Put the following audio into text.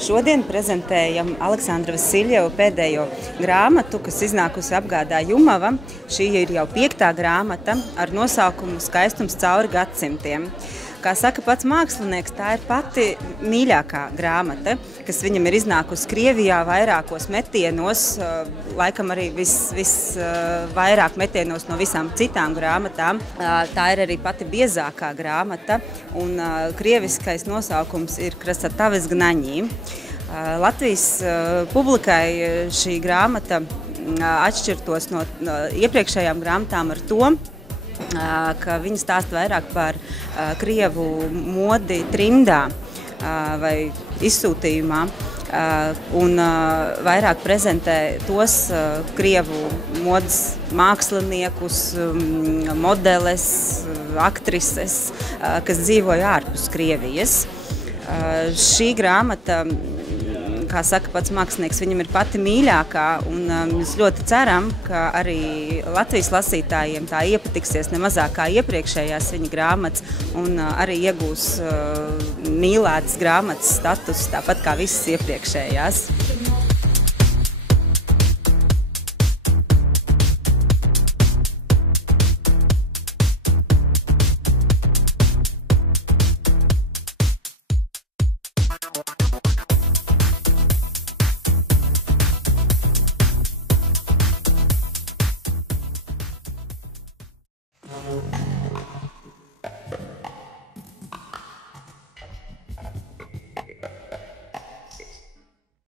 Šodien prezentējam Aleksandra Vasiljeva pēdējo grāmatu, kas iznākusi apgādā Jumava. Šī ir jau 5. grāmata ar nosaukumu Skaistums cauri gadsimtiem. Kā saka pats mākslinieks, tā ir pati mīļākā grāmata, kas viņam ir iznākusi Krievijā vairākos metienos, laikam arī visvairāk metienos no visām citām grāmatām. Tā ir arī pati biezākā grāmata, un krieviskais nosaukums ir Krasataves gnaņī. Latvijas publikai šī grāmata atšķirtos no iepriekšējām grāmatām ar to, ka viņi stāsta vairāk par krievu modi trimdā vai izsūtījumā un vairāk prezentē tos krievu modas māksliniekus, modeles, aktrises, kas dzīvoja ārpus Krievijas. Šī grāmata, kā saka pats mākslinieks, viņam ir pati mīļākā, un mēs ļoti ceram, ka arī Latvijas lasītājiem tā iepatiksies nemazāk kā iepriekšējās viņa grāmatas, un arī iegūs mīlētas grāmatas status, tāpat kā visas iepriekšējās.